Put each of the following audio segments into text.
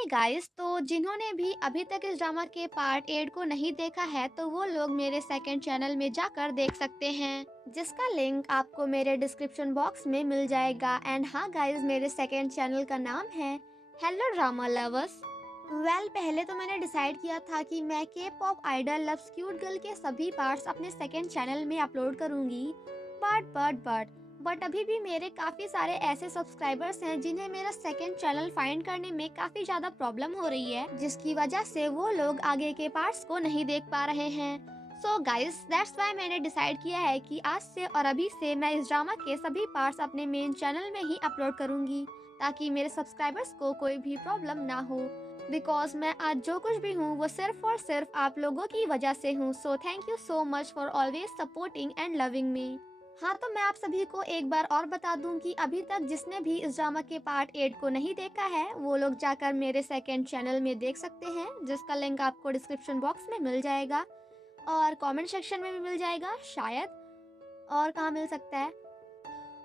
Hey guys, तो जिन्होंने भी अभी तक इस ड्रामा के पार्ट 8 को नहीं देखा है तो वो लोग मेरे सेकंड चैनल में जाकर देख सकते हैं, जिसका लिंक आपको मेरे डिस्क्रिप्शन बॉक्स में मिल जाएगा। एंड हाँ गाइस, मेरे सेकंड चैनल का नाम है हेलो ड्रामा लवर्स। पहले तो मैंने डिसाइड किया था कि मैं K pop idol loves cute girl के सभी पार्ट्स अपने सेकंड चैनल में अपलोड करूंगी, बट अभी भी मेरे काफ़ी सारे ऐसे सब्सक्राइबर्स हैं जिन्हें मेरा सेकंड चैनल फाइंड करने में काफ़ी ज़्यादा प्रॉब्लम हो रही है, जिसकी वजह से वो लोग आगे के पार्ट्स को नहीं देख पा रहे हैं। सो गाइस, दैट्स वाई मैंने डिसाइड किया है कि आज से और अभी से मैं इस ड्रामा के सभी पार्ट्स अपने मेन चैनल में ही अपलोड करूंगी, ताकि मेरे सब्सक्राइबर्स को कोई भी प्रॉब्लम ना हो। बिकॉज मैं आज जो कुछ भी हूँ वो सिर्फ और सिर्फ आप लोगों की वजह से हूँ। So thank you so much for always supporting and loving me. हाँ, तो मैं आप सभी को एक बार और बता दूं कि अभी तक जिसने भी इस ड्रामा के पार्ट 8 को नहीं देखा है वो लोग जाकर मेरे सेकंड चैनल में देख सकते हैं, जिसका लिंक आपको डिस्क्रिप्शन बॉक्स में मिल जाएगा और कमेंट सेक्शन में भी मिल जाएगा शायद। और कहाँ मिल सकता है।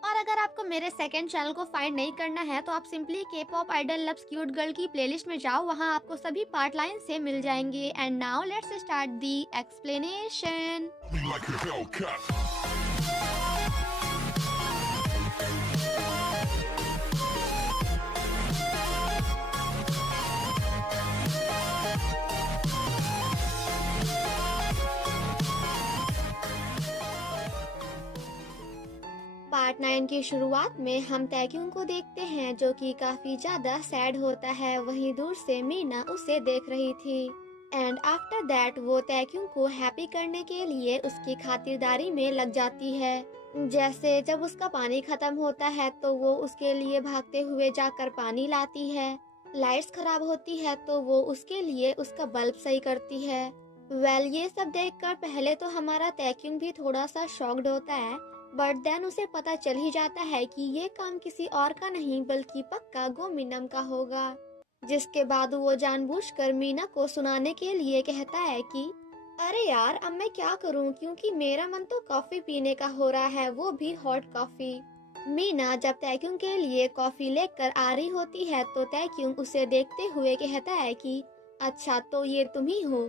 और अगर आपको मेरे सेकंड चैनल को फाइंड नहीं करना है तो आप simply K pop idol loves cute girl की प्लेलिस्ट में जाओ, वहाँ आपको सभी पार्ट लाइन से मिल जाएंगे। And now let's start the explanation. Part 9 की शुरुआत में हम तैक्यून को देखते हैं, जो कि काफी ज्यादा सैड होता है। वहीं दूर से मीना उसे देख रही थी। एंड आफ्टर दैट वो तैक्यून को हैप्पी करने के लिए उसकी खातिरदारी में लग जाती है। जैसे जब उसका पानी खत्म होता है तो वो उसके लिए भागते हुए जाकर पानी लाती है। लाइट्स खराब होती है तो वो उसके लिए उसका बल्ब सही करती है। ये सब देखकर पहले तो हमारा तैक्यून भी थोड़ा सा शॉक्ड होता है, बट देन उसे पता चल ही जाता है कि ये काम किसी और का नहीं बल्कि पक्का गोमिनम का होगा। जिसके बाद वो जानबूझकर मीना को सुनाने के लिए कहता है कि अरे यार, अब मैं क्या करूं, क्योंकि मेरा मन तो कॉफी पीने का हो रहा है, वो भी हॉट कॉफी। मीना जब तैक्यून के लिए कॉफी लेकर आ रही होती है तो तैक्यून उसे देखते हुए कहता है कि अच्छा, तो ये तुम ही हो।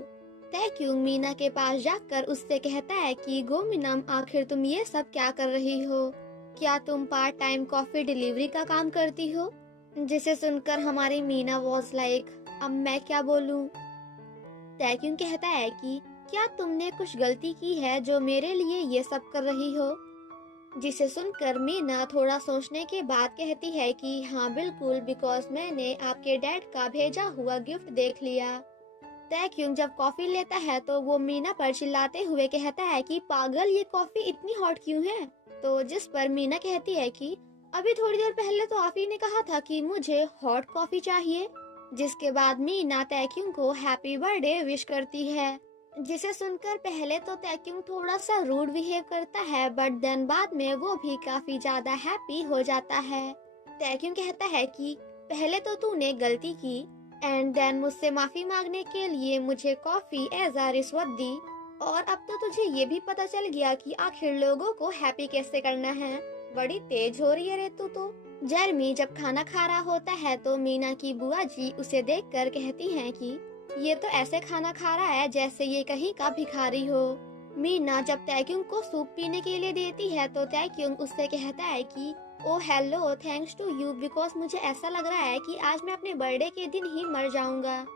तैक्यून मीना के पास जाकर उससे कहता है कि गोमिनम, आखिर तुम ये सब क्या कर रही हो? क्या तुम पार्ट टाइम कॉफी डिलीवरी का काम करती हो? जिसे सुनकर हमारी मीना वॉज लाइक, अब मैं क्या बोलूं? तैक्यून कहता है कि क्या तुमने कुछ गलती की है जो मेरे लिए ये सब कर रही हो? जिसे सुनकर मीना थोड़ा सोचने के बाद कहती है कि हाँ बिल्कुल, बिकॉज मैंने आपके डैड का भेजा हुआ गिफ्ट देख लिया। तैक्यून जब कॉफी लेता है तो वो मीना पर चिल्लाते हुए कहता है कि पागल, ये कॉफी इतनी हॉट क्यों है? तो जिस पर मीना कहती है कि अभी थोड़ी देर पहले तो आप ही ने कहा था कि मुझे हॉट कॉफी चाहिए। जिसके बाद मीना तैक्यून को हैप्पी बर्थडे विश करती है। जिसे सुनकर पहले तो तैक्यून थोड़ा सा रूड बिहेव करता है, बट देन बाद में वो भी काफी ज्यादा हैप्पी हो जाता है। तैक्यून कहता है कि पहले तो तूने गलती की एंड देन मुझसे माफी मांगने के लिए मुझे कॉफी एज आ रिश्वत दी, और अब तो तुझे ये भी पता चल गया कि आखिर लोगों को हैप्पी कैसे करना है। बड़ी तेज हो रही है रे तू तो। जेरमी जब खाना खा रहा होता है तो मीना की बुआ जी उसे देखकर कहती हैं कि ये तो ऐसे खाना खा रहा है जैसे ये कहीं का भिखारी हो। मीना जब तैक्यून को सूप पीने के लिए देती है तो तैक्यून उससे कहता है कि oh hello, thanks to you, because मुझे ऐसा लग रहा है कि आज मैं अपने बर्थडे के दिन ही मर जाऊंगा,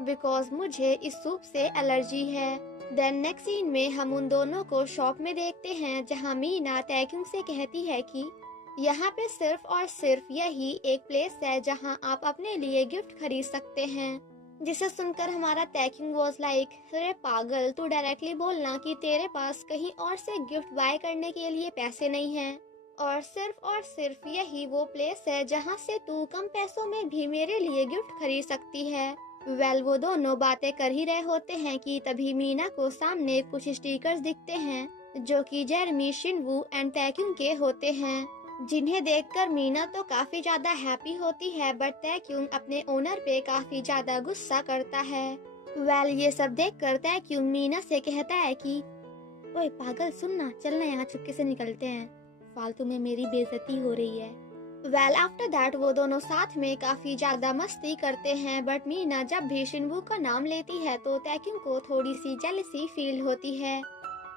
बिकॉज मुझे इस सूप से एलर्जी है। देन नेक्स्ट सीन में हम उन दोनों को शॉप में देखते हैं, जहां मीना तैक्यून से कहती है कि यहाँ पे सिर्फ और सिर्फ यही एक प्लेस है जहाँ आप अपने लिए गिफ्ट खरीद सकते हैं। जिसे सुनकर हमारा तैक्यून वॉज लाइक, अरे पागल, तू डायरेक्टली बोलना कि तेरे पास कहीं और से गिफ्ट बाय करने के लिए पैसे नहीं हैं, और सिर्फ यही वो प्लेस है जहाँ से तू कम पैसों में भी मेरे लिए गिफ्ट खरीद सकती है। वो दोनों बातें कर ही रहे होते हैं कि तभी मीना को सामने कुछ स्टिकर्स दिखते हैं, जो कि जेरमी, शिनवू एंड तैक्यून के होते हैं, जिन्हें देखकर मीना तो काफी ज्यादा हैप्पी होती है, बट तैक्यून अपने ओनर पे काफी ज्यादा गुस्सा करता है। ये सब देखकर तैक्यून मीना से कहता है कि ओए पागल, सुनना, चलना यहाँ चुपके से निकलते हैं, फालतू में मेरी बेइज्जती हो रही है। वेल आफ्टर दैट वो दोनों साथ में काफी ज्यादा मस्ती करते हैं, बट मीना जब भी शिनवू का नाम लेती है तो तैक्युंग को थोड़ी सी जेलसी फील होती है।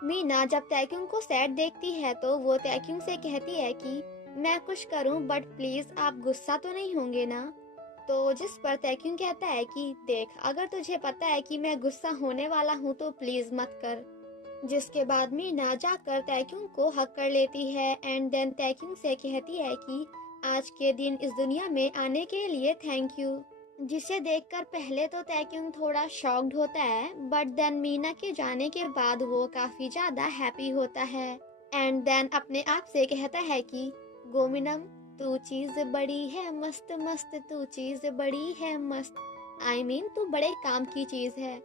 मीना जब तैक्युंग को सैड देखती है तो वो तैक्युंग से कहती है कि मैं कुछ करूं बट प्लीज आप गुस्सा तो नहीं होंगे ना। तो जिस पर तैक्युंग कहता है कि देख, अगर तुझे पता है कि मैं गुस्सा होने वाला हूँ तो प्लीज मत कर। जिसके बाद मीना जाकर तैक्युंग को हक कर लेती है एंड देन तैक्युंग से कहती है कि आज के दिन इस दुनिया में आने के लिए थैंक यू। जिसे देखकर पहले तो तैक्युंग थोड़ा शॉक्ड होता है, बट देन मीना के जाने के बाद वो काफी ज्यादा हैप्पी होता है एंड देन अपने आप से कहता है कि गोमिनम, तू चीज बड़ी है मस्त मस्त, तू चीज बड़ी है मस्त। तू बड़े काम की चीज है।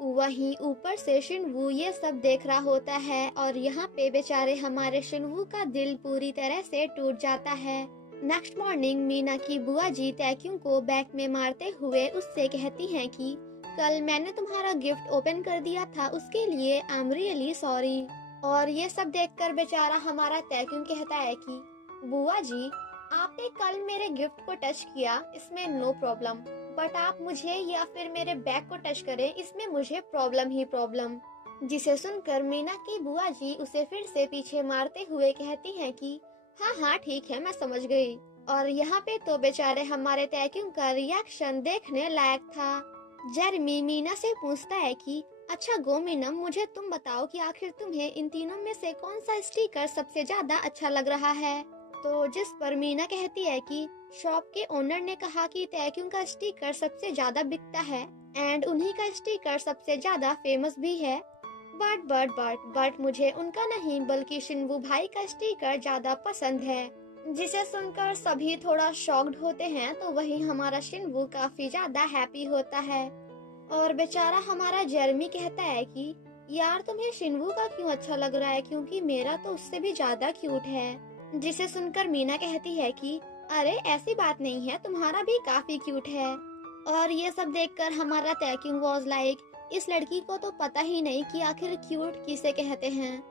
वहीं ऊपर से शिनवू ये सब देख रहा होता है और यहाँ पे बेचारे हमारे शिनवू का दिल पूरी तरह से टूट जाता है। नेक्स्ट मॉर्निंग मीना की बुआ जी तैक्युंग को बैक में मारते हुए उससे कहती हैं कि कल मैंने तुम्हारा गिफ्ट ओपन कर दिया था, उसके लिए आई एम रियली सॉरी। और ये सब देखकर बेचारा हमारा तैक्युंग कहता है कि बुआ जी, आपने कल मेरे गिफ्ट को टच किया, इसमें नो प्रॉब्लम, बट आप मुझे या फिर मेरे बैग को टच करें, इसमें मुझे प्रॉब्लम ही प्रॉब्लम। जिसे सुनकर मीना की बुआ जी उसे फिर से पीछे मारते हुए कहती हैं कि हाँ हाँ ठीक है, मैं समझ गई। और यहाँ पे तो बेचारे हमारे तैक्युंग का रिएक्शन देखने लायक था। जेरेमी मीना से पूछता है कि अच्छा गोमिनम, मुझे तुम बताओ कि आखिर तुम्हें इन तीनों में से कौन सा स्टिकर सबसे ज्यादा अच्छा लग रहा है। तो जिस पर मीना कहती है कि शॉप के ओनर ने कहा कि तैक्युंग का स्टिकर सबसे ज्यादा बिकता है एंड उन्हीं का स्टिकर सबसे ज्यादा फेमस भी है, बट मुझे उनका नहीं बल्कि शिनवू भाई का स्टिकर ज्यादा पसंद है। जिसे सुनकर सभी थोड़ा शॉक्ड होते हैं, तो वहीं हमारा शिनवू काफी ज्यादा हैप्पी होता है। और बेचारा हमारा जेरेमी कहता है कि यार तुम्हें शिनवू का क्यों अच्छा लग रहा है, क्योंकि मेरा तो उससे भी ज्यादा क्यूट है। जिसे सुनकर मीना कहती है कि अरे ऐसी बात नहीं है, तुम्हारा भी काफी क्यूट है। और ये सब देखकर हमारा तैक्युंग वाज लाइक, इस लड़की को तो पता ही नहीं कि आखिर क्यूट किसे कहते हैं।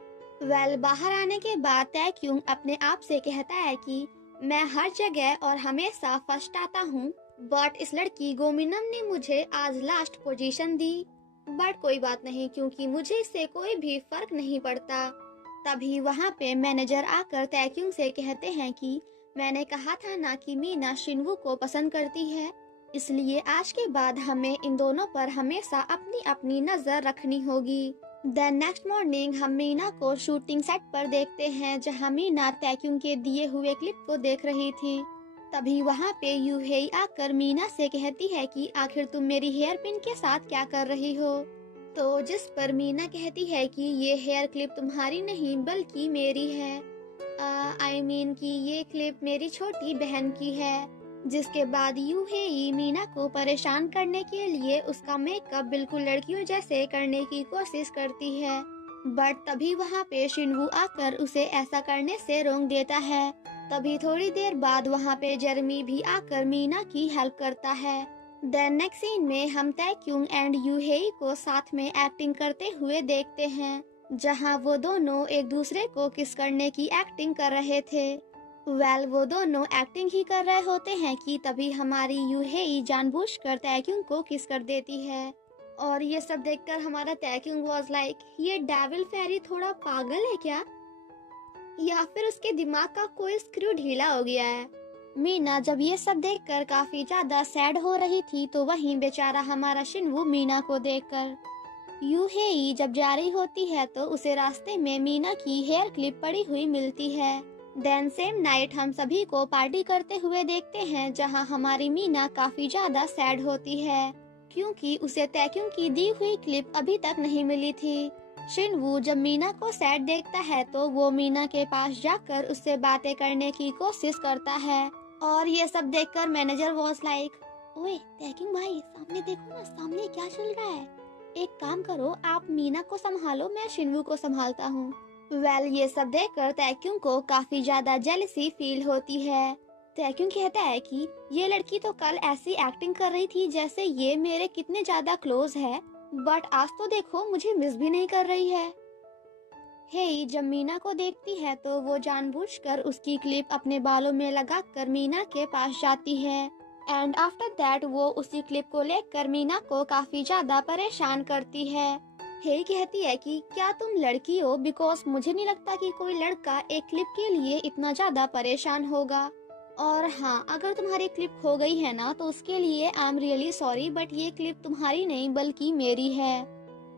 बाहर आने के बाद तैक्युंग अपने आप से कहता है कि मैं हर जगह और हमेशा फर्स्ट आता हूँ, बट इस लड़की गोमिनम ने मुझे आज लास्ट पोजीशन दी। बट कोई बात नहीं, क्योंकि मुझे इससे कोई भी फर्क नहीं पड़ता। तभी वहाँ पे मैनेजर आकर तैक्युंग से कहते हैं कि मैंने कहा था ना कि मीना शिनवू को पसंद करती है, इसलिए आज के बाद हमें इन दोनों पर हमेशा अपनी अपनी नजर रखनी होगी। देन नेक्स्ट मॉर्निंग हम मीना को शूटिंग सेट पर देखते हैं, जहाँ मीना तैक्युंग के दिए हुए क्लिप को देख रही थी। तभी वहाँ पे यूहेई आकर मीना से कहती है कि आखिर तुम मेरी हेयर पिन के साथ क्या कर रही हो। तो जिस पर मीना कहती है कि ये हेयर क्लिप तुम्हारी नहीं बल्कि मेरी है, कि ये क्लिप मेरी छोटी बहन की है। जिसके बाद यूहेई मीना को परेशान करने के लिए उसका मेकअप बिल्कुल लड़कियों जैसे करने की कोशिश करती है, बट तभी वहाँ पे शिनवू आकर उसे ऐसा करने से रोक देता है। तभी थोड़ी देर बाद वहाँ पे जेरेमी भी आकर मीना की हेल्प करता है। देन नेक्स्ट सीन में हम तैक्युंग एंड यूहेई को साथ में एक्टिंग करते हुए देखते हैं, जहां वो दोनों एक दूसरे को किस करने की एक्टिंग कर रहे थे। वो दोनों एक्टिंग ही कर रहे होते हैं कि तभी हमारी यूहेई जानबूझकर तैक्युंग को किस कर देती है। और ये सब देखकर हमारा तैक्युंग वाज लाइक, ये डेविल फेरी थोड़ा पागल है क्या, या फिर उसके दिमाग का कोई स्क्रू ढीला हो गया है। मीना जब ये सब देखकर काफी ज्यादा सैड हो रही थी, तो वहीं बेचारा हमारा शिनवू मीना को देखकर यूहेई जब जा रही होती है तो उसे रास्ते में मीना की हेयर क्लिप पड़ी हुई मिलती है। देन सेम नाइट हम सभी को पार्टी करते हुए देखते हैं, जहां हमारी मीना काफी ज्यादा सैड होती है, क्योंकि उसे तैक्युंग की दी हुई क्लिप अभी तक नहीं मिली थी। शिनवू जब मीना को सैड देखता है तो वो मीना के पास जाकर उससे बातें करने की कोशिश करता है। और ये सब देखकर मैनेजर वॉज लाइक, ओए तैक्युंग भाई, सामने देखो ना, सामने क्या चल रहा है। एक काम करो, आप मीना को संभालो, मैं शिनवू को संभालता हूँ। ये सब देखकर तैक्युंग को काफी ज्यादा जेलसी फील होती है। तैक्युंग कहता है कि ये लड़की तो कल ऐसी एक्टिंग कर रही थी जैसे ये मेरे कितने ज्यादा क्लोज है, बट आज तो देखो मुझे मिस भी नहीं कर रही है। हेई जब मीना को देखती है तो वो जानबूझकर उसकी क्लिप अपने बालों में लगाकर मीना के पास जाती है। एंड आफ्टर दैट वो उसी क्लिप को लेकर मीना को काफी ज्यादा परेशान करती है। हेई कहती है कि क्या तुम लड़की हो, बिकॉज मुझे नहीं लगता कि कोई लड़का एक क्लिप के लिए इतना ज्यादा परेशान होगा। और हाँ, अगर तुम्हारी क्लिप खो गई है ना तो उसके लिए I am really sorry, but ये क्लिप तुम्हारी नहीं बल्कि मेरी है।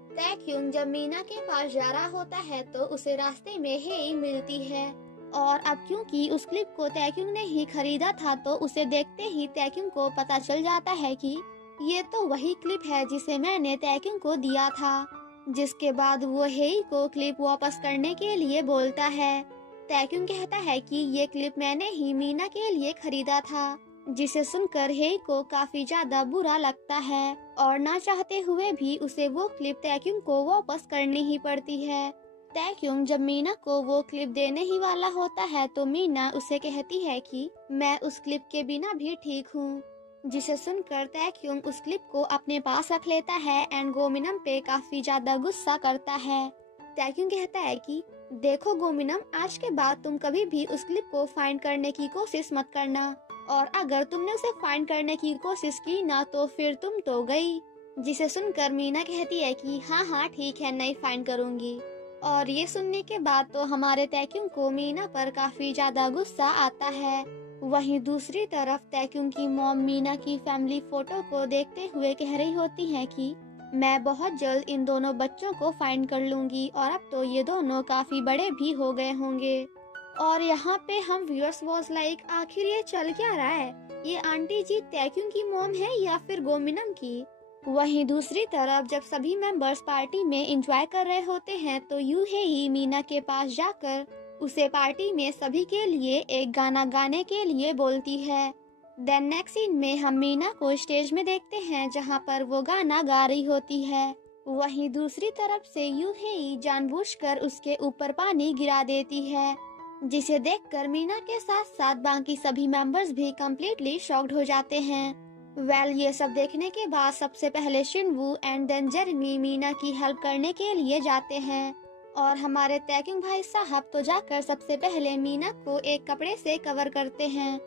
तैक्युंग जब मीना के पास जा रहा होता है तो उसे रास्ते में हेई मिलती है। और अब क्योंकि उस क्लिप को तैक्युंग ने ही खरीदा था तो उसे देखते ही तैक्युंग को पता चल जाता है कि ये तो वही क्लिप है जिसे मैंने तैक्युंग को दिया था। जिसके बाद वो हेई को क्लिप वापस करने के लिए बोलता है। तैक्युंग कहता है कि ये क्लिप मैंने ही मीना के लिए खरीदा था, जिसे सुनकर हेई को काफी ज्यादा बुरा लगता है और ना चाहते हुए भी उसे वो क्लिप तैक्युंग को वापस करनी ही पड़ती है। तैक्युंग जब मीना को वो क्लिप देने ही वाला होता है तो मीना उसे कहती है कि मैं उस क्लिप के बिना भी ठीक हूँ, जिसे सुनकर तैक्युंग उस क्लिप को अपने पास रख लेता है एंड गोमिनम पे काफी ज्यादा गुस्सा करता है। तैक्युंग कहता है कि देखो गोमिनम, आज के बाद तुम कभी भी उस क्लिप को फाइंड करने की कोशिश मत करना, और अगर तुमने उसे फाइंड करने की कोशिश की ना तो फिर तुम तो गई। जिसे सुनकर मीना कहती है कि हाँ हाँ ठीक है, नहीं फाइंड करूंगी। और ये सुनने के बाद तो हमारे तैक्युंग को मीना पर काफी ज्यादा गुस्सा आता है। वहीं दूसरी तरफ तैक्युंग की मॉम मीना की फैमिली फोटो को देखते हुए कह रही होती है कि मैं बहुत जल्द इन दोनों बच्चों को फाइंड कर लूंगी और अब तो ये दोनों काफी बड़े भी हो गए होंगे। और यहाँ पे हम व्यूअर्स वाज लाइक आखिर ये चल क्या रहा है, ये आंटी जी तैक्युंग की मॉम है या फिर गोमिनम की। वहीं दूसरी तरफ जब सभी मेंबर्स पार्टी में एंजॉय कर रहे होते हैं तो यूहेई मीना के पास जाकर उसे पार्टी में सभी के लिए एक गाना गाने के लिए बोलती है। देन नेक्स्ट सीन में हम मीना को स्टेज में देखते हैं जहां पर वो गाना गा रही होती है। वहीं दूसरी तरफ से यूहेई जानबूझकर उसके ऊपर पानी गिरा देती है, जिसे देखकर मीना के साथ साथ बाकी सभी मेंबर्स भी कम्प्लीटली शॉक्ड हो जाते हैं। ये सब देखने के बाद सबसे पहले शिनवू एंड देन जेरेमी मीना की हेल्प करने के लिए जाते हैं। और हमारे तैक्युंग भाई साहब तो जाकर सबसे पहले मीना को एक कपड़े से कवर करते हैं।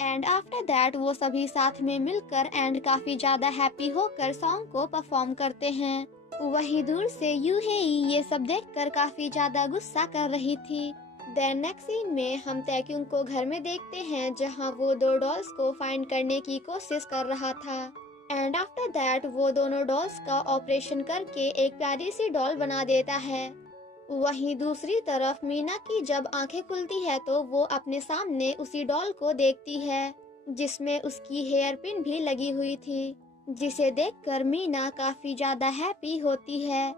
एंड आफ्टर दैट वो सभी साथ में मिलकर एंड काफी ज्यादा हैप्पी होकर सॉन्ग को परफॉर्म करते हैं। वहीं दूर से यूहेई ये सब देखकर काफी ज्यादा गुस्सा कर रही थी। देन नेक्स्ट सीन में हम तैक्युंग को घर में देखते हैं जहां वो दो डॉल्स को फाइंड करने की कोशिश कर रहा था। एंड आफ्टर दैट वो दोनों डॉल्स का ऑपरेशन करके एक प्यारी सी डॉल बना देता है। वहीं दूसरी तरफ मीना की जब आंखें खुलती है तो वो अपने सामने उसी डॉल को देखती है जिसमें उसकी हेयर पिन भी लगी हुई थी, जिसे देखकर मीना काफी ज्यादा हैप्पी होती है।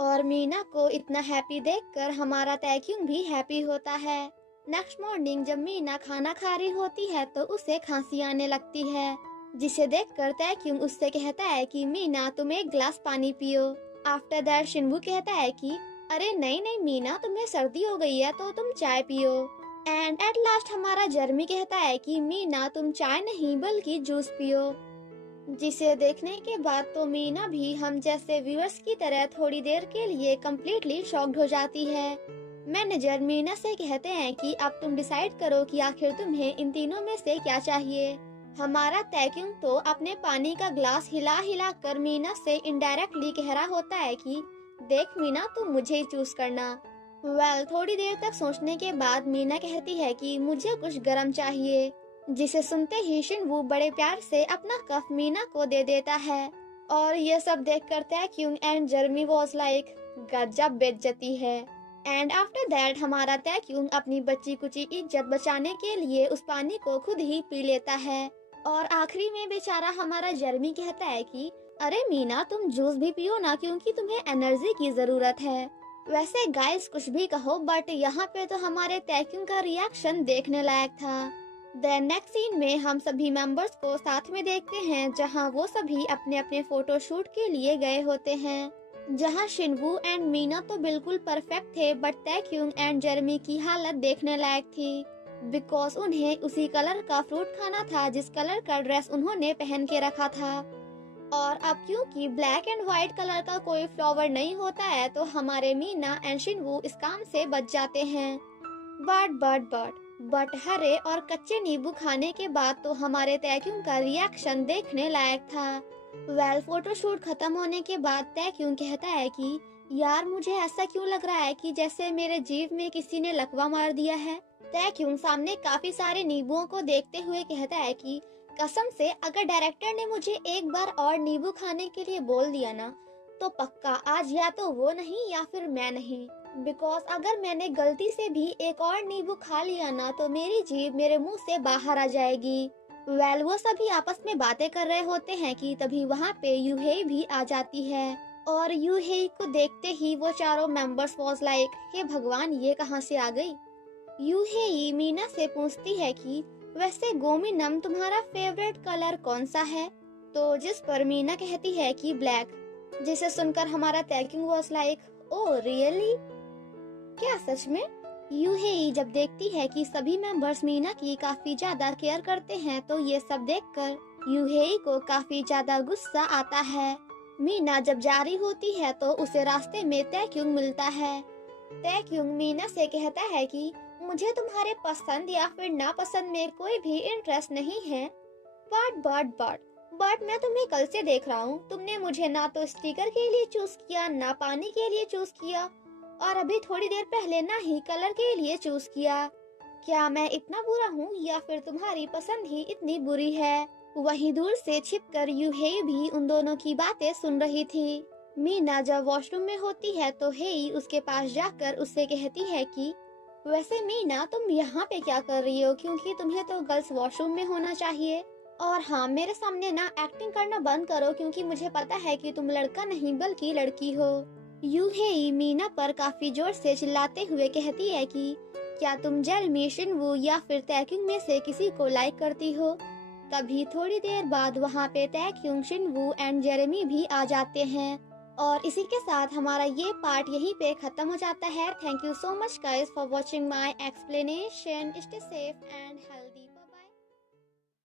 और मीना को इतना हैप्पी देखकर हमारा तैक्युंग भी हैप्पी होता है। नेक्स्ट मॉर्निंग जब मीना खाना खा रही होती है तो उसे खांसी आने लगती है, जिसे देखकर तैक्युंग उससे कहता है कि मीना तुम एक ग्लास पानी पियो। आफ्टर दैट शिनवू कहता है कि अरे नहीं नहीं मीना, तुम्हें सर्दी हो गई है तो तुम चाय पियो। एंड एट लास्ट हमारा जर्मी कहता है कि मीना तुम चाय नहीं बल्कि जूस पियो। जिसे देखने के बाद तो मीना भी हम जैसे व्यूअर्स की तरह थोड़ी देर के लिए कम्प्लीटली शॉक्ड हो जाती है। मैनेजर मीना से कहते हैं कि अब तुम डिसाइड करो कि आखिर तुम्हें इन तीनों में से क्या चाहिए। हमारा तैक्युंग तो अपने पानी का ग्लास हिला हिला कर मीना से इनडायरेक्टली कह रहा होता है कि देख मीना, तुम मुझे ही चूज करना। थोड़ी देर तक सोचने के बाद मीना कहती है कि मुझे कुछ गर्म चाहिए, जिसे सुनते ही शिनवू बड़े प्यार से अपना कप मीना को दे देता है। और ये सब देखकर तैक्युंग एंड जर्मी वाज लाइक गजब बेइज्जती है। एंड आफ्टर दैट हमारा तैक्युंग अपनी बच्ची कुची इज्जत बचाने के लिए उस पानी को खुद ही पी लेता है। और आखिरी में बेचारा हमारा जर्मी कहता है कि अरे मीना, तुम जूस भी पियो ना, क्योंकि तुम्हें एनर्जी की जरूरत है। वैसे गाइस कुछ भी कहो, बट यहाँ पे तो हमारे तैक्युंग का रिएक्शन देखने लायक था। देन नेक्स्ट सीन में हम सभी मेंबर्स को साथ में देखते हैं जहां वो सभी अपने अपने फोटो शूट के लिए गए होते हैं, जहां शिनवू एंड मीना तो बिल्कुल परफेक्ट थे, बट तैक्युंग एंड जेरेमी की हालत देखने लायक थी, बिकॉज उन्हें उसी कलर का फ्रूट खाना था जिस कलर का ड्रेस उन्होंने पहन के रखा था। और अब क्योंकि ब्लैक एंड व्हाइट कलर का कोई फ्लावर नहीं होता है तो हमारे मीना एंड शिनवू इस काम से बच जाते हैं। बट हरे और कच्चे नींबू खाने के बाद तो हमारे तैक्यून का रिएक्शन देखने लायक था। फोटोशूट खत्म होने के बाद तैक्यून कहता है कि यार मुझे ऐसा क्यों लग रहा है कि जैसे मेरे जीभ में किसी ने लकवा मार दिया है। तैक्यून सामने काफी सारे नींबुओं को देखते हुए कहता है कि कसम से अगर डायरेक्टर ने मुझे एक बार और नींबू खाने के लिए बोल दिया ना तो पक्का आज या तो वो नहीं या फिर मैं नहीं, बिकॉज अगर मैंने गलती से भी एक और नींबू खा लिया ना तो मेरी जीभ मेरे मुंह से बाहर आ जाएगी। वो सभी आपस में बातें कर रहे होते हैं कि तभी वहाँ पे यूहेई भी आ जाती है और यूहेई को देखते ही वो चारों मेंबर्स वाज लाइक हे भगवान ये कहाँ से आ गई। यूहेई मीना से पूछती है कि वैसे गोमिनम तुम्हारा फेवरेट कलर कौन सा है, तो जिस पर मीना कहती है कि ब्लैक, जिसे सुनकर हमारा तैक्यून वाज लाइक ओह रियली, क्या सच में। यूहेई जब देखती है कि सभी मेंबर्स मीना की काफी ज्यादा केयर करते हैं तो ये सब देखकर यूहेई को काफी ज्यादा गुस्सा आता है। मीना जब जा रही होती है तो उसे रास्ते में तैक्यून मिलता है। तैक्यून मीना से कहता है कि मुझे तुम्हारे पसंद या फिर नापसंद में कोई भी इंटरेस्ट नहीं है, बट मैं तुम्हें कल से देख रहा हूँ, तुमने मुझे ना तो स्टिकर के लिए चूज किया ना पानी के लिए चूज किया और अभी थोड़ी देर पहले ना ही कलर के लिए चूज किया। क्या मैं इतना बुरा हूँ या फिर तुम्हारी पसंद ही इतनी बुरी है। वहीं दूर से छिपकर यूहेई भी उन दोनों की बातें सुन रही थी। मीना जब वॉशरूम में होती है तो हेई उसके पास जाकर उससे कहती है कि वैसे मीना तुम यहाँ पे क्या कर रही हो, क्योंकि तुम्हें तो गर्ल्स वॉशरूम में होना चाहिए। और हाँ मेरे सामने ना एक्टिंग करना बंद करो क्योंकि मुझे पता है कि तुम लड़का नहीं बल्कि लड़की हो। यूहेई मीना पर काफी जोर से चिल्लाते हुए कहती है कि क्या तुम जेरेमी, शिनवू या फिर तैक्यून में से किसी को लाइक करती हो। तभी थोड़ी देर बाद वहाँ पे तैक्यून, शिनवू एंड जेरेमी भी आ जाते हैं और इसी के साथ हमारा ये पार्ट यहीं पे खत्म हो जाता है। Thank you so much guys for watching my explanation. Stay safe and healthy.